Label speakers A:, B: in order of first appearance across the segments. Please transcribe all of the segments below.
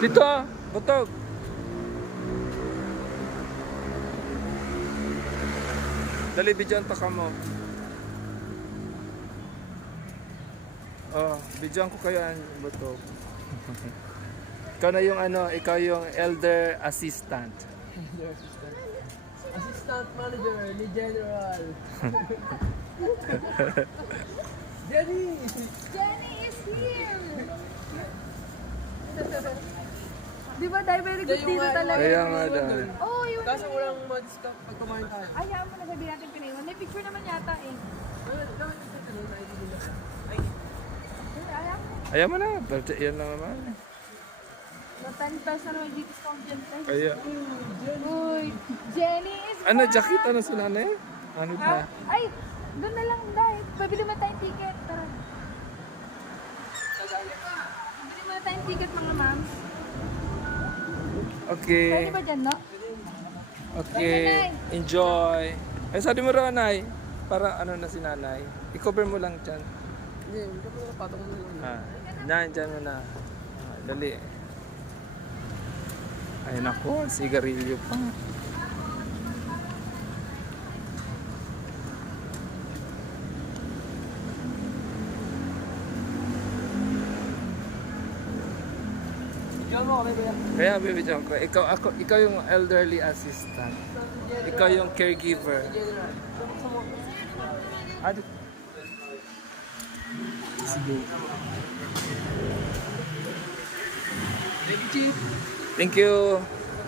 A: Dito, butog. Dali, bidyan pa ka mo. Oh, bidyan ko kayo ang butog. Ikaw na yung ano, ikaw yung elder assistant.
B: Assistant manager ni General. Jenny!
C: Jenny is here! Di ba, dahil very good dito talaga.
A: Kaya nga dahil.
C: Oh, yun.
B: Kaso walang ma-discuss pag kumain tayo.
C: Ayaw mo na sabihin natin pinaiwan. May picture naman yata eh. Ayaw mo.
A: Ayaw mo na, birthday yan lang naman.
C: Na 10 pesos na naman dito discount dyan.
A: Kaya,
C: Uy, Jenny is
A: ano,
C: back!
A: jacket, ano si nanay? Ano
C: Ha?
A: na?
C: Ay, doon na lang dahil. Pabili mo tayong ticket. Tara. Pabili mo tayong ticket mga ma'am.
A: Okay.
C: Pwede ba dyan, no?
A: Okay, enjoy. Ay, sabi mo raw, Nay, para ano na si nanay. I-cover mo lang dyan.
B: Hindi, hindi ka mo napatong mo lang.
A: Dyan mo na. Dali. Ay, naku, sigarilyo pa.
B: Diyan mo kami ba?
A: Kaya, baby John ko, ikaw yung elderly assistant. Ikaw yung caregiver.
B: General.
A: Ah, sige.
B: Baby Chief!
A: Thank you.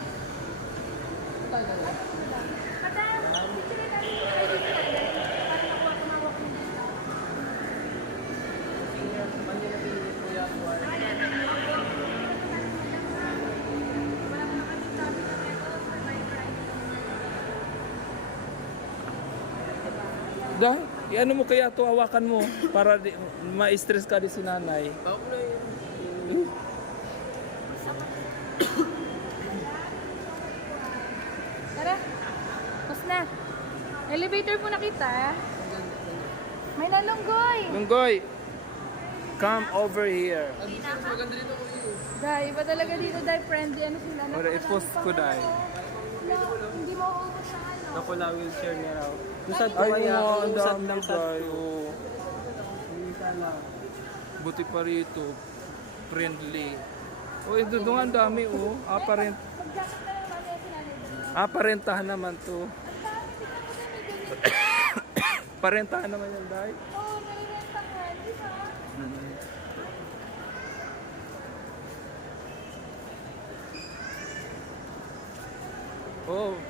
A: Dah, ano mo kaya to, hawakan mo para ma-stress ka di si nanay.
B: Ako na yun.
C: Tara. Tapos na. Elevator po na kita. May nalunggoy.
A: Lunggoy, come over here.
B: Maganda dito ko yun.
C: Dahil iba talaga dito dahil friendly. Ano sila?
A: Ora, i-post ko dahil.
C: Hindi mo uubos na ano.
B: Ako na wheelchair niya raw. Usad ko
A: Ay,
B: kaya,
A: mga ang
B: usad
A: dami
B: lang
A: tayo.
B: Hindi sana.
A: Buti pa rito. Friendly. Oh, ito doon ang dami, oh. Aparent.
C: Pag-jacket na lang namin sila nila.
A: Aparentahan naman to. Parentahan naman yan, dahil.
C: Oo, nalirenta ka. Di ba?
A: Oh.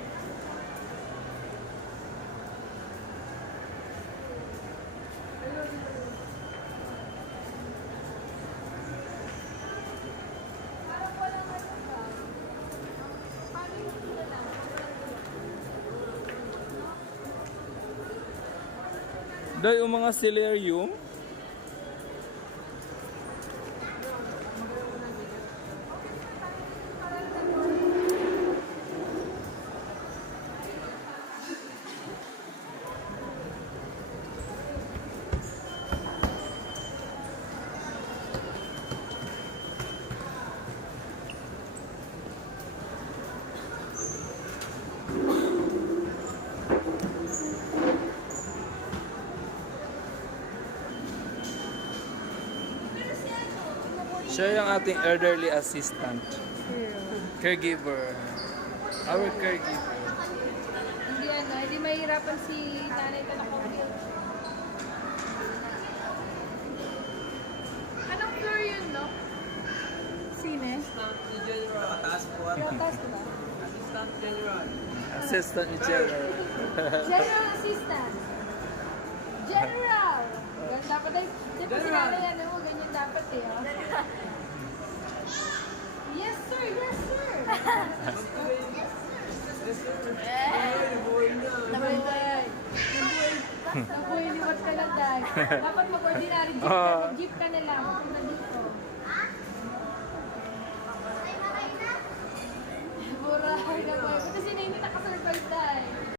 A: Dahil yung mga celerium. Siya yung ating elderly assistant. Caregiver. Our caregiver.
C: Hindi ano, hindi mahirapan si nanay ka na compute. Anong floor yun, no? Sine?
B: Assistant ni General. Pataas po.
C: Rotas, diba?
B: Assistant General.
A: Assistant ni General.
C: General Assistant. General! Ganun dapat ay, di ba si
B: General.
C: nanay ano mo, ganyan dapat eh. Oh. Yes sir, yes sir! Nabuhay liwat ka lang dahil. Dapat mag-ordinary jeep ka, jeep ka na lang. Punta dito. Buray na boy. Kasi sinay nita ka survive dahil.